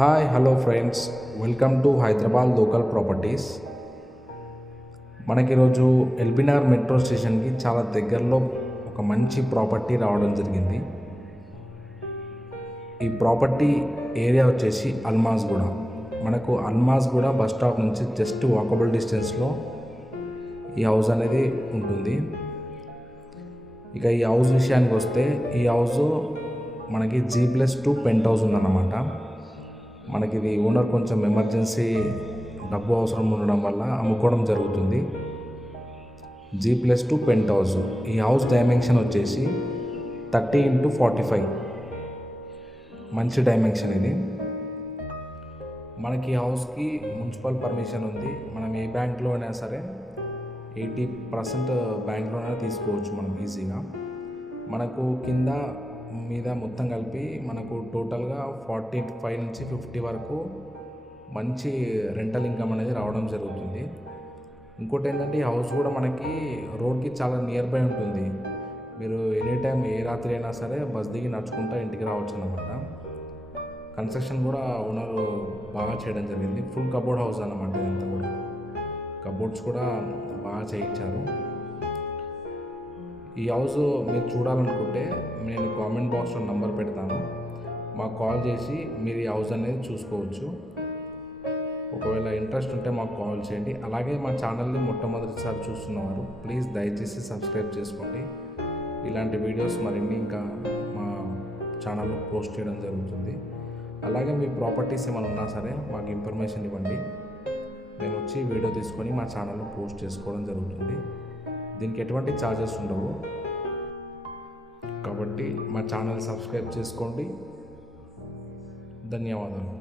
Hi hello friends, welcome to Hyderabad local properties. మనకి ఈరోజు LB Nagar metro స్టేషన్కి చాలా దగ్గరలో ఒక మంచి ప్రాపర్టీ రావడం జరిగింది. ఈ ప్రాపర్టీ ఏరియా వచ్చేసి అల్మాజ్గూడ. మనకు అల్మాజ్గూడ బస్ స్టాప్ నుంచి జస్ట్ వాకబుల్ డిస్టెన్స్లో ఈ హౌస్ అనేది ఉంటుంది. ఇక ఈ హౌస్ విషయానికి వస్తే ఈ హౌస్ మనకి G+2 పెంట్ హౌస్ ఉందన్నమాట. మనకి ఇది ఓనర్ కొంచెం ఎమర్జెన్సీ డబ్బు అవసరం ఉండడం వల్ల అమ్ముకోవడం జరుగుతుంది. G+2 penthouse. ఈ హౌస్ డైమెన్షన్ వచ్చేసి 30x45. మంచి డైమెన్షన్ ఇది. మనకి ఈ హౌస్కి మున్సిపల్ పర్మిషన్ ఉంది. మనం ఏ బ్యాంక్లో అయినా సరే 80% బ్యాంక్లోనే తీసుకోవచ్చు మనం ఈజీగా. మనకు కింద మీద మొత్తం కలిపి మనకు టోటల్గా 45 నుంచి 50 వరకు మంచి రెంటల్ ఇన్కమ్ అనేది రావడం జరుగుతుంది. ఇంకోటి ఏంటంటే ఈ హౌస్ కూడా మనకి రోడ్కి చాలా నియర్ బై ఉంటుంది. మీరు ఎనీ టైం ఏ రాత్రి అయినా సరే బస్ దిగి నడుచుకుంటా ఇంటికి రావచ్చు అన్నమాట. కన్స్ట్రక్షన్ కూడా ఓనర్ బాగా చేయడం జరిగింది. ఫుల్ కబోర్డ్ హౌస్ అన్నమాట. ఇదంతా కూడా కబోర్డ్స్ కూడా బాగా చేయించారు. ఈ హౌస్ మీరు చూడాలనుకుంటే నేను కామెంట్ బాక్స్లో నంబర్ పెడతాను. మాకు కాల్ చేసి మీరు ఈ హౌస్ అనేది చూసుకోవచ్చు. ఒకవేళ ఇంట్రెస్ట్ ఉంటే మాకు కాల్ చేయండి. అలాగే మా ఛానల్ని మొట్టమొదటిసారి చూస్తున్నవారు ప్లీజ్ దయచేసి సబ్స్క్రైబ్ చేసుకోండి. ఇలాంటి వీడియోస్ మరిన్ని ఇంకా మా ఛానల్లో పోస్ట్ చేయడం జరుగుతుంది. అలాగే మీ ప్రాపర్టీస్ ఏమైనా ఉన్నా సరే మాకు ఇన్ఫర్మేషన్ ఇవ్వండి. మేము వచ్చి వీడియో తీసుకొని మా ఛానల్లో పోస్ట్ చేసుకోవడం జరుగుతుంది. దీనికి ఎటువంటి ఛార్జెస్ ఉండవు. కాబట్టి మా ఛానల్ సబ్స్క్రైబ్ చేసుకోండి. ధన్యవాదాలు.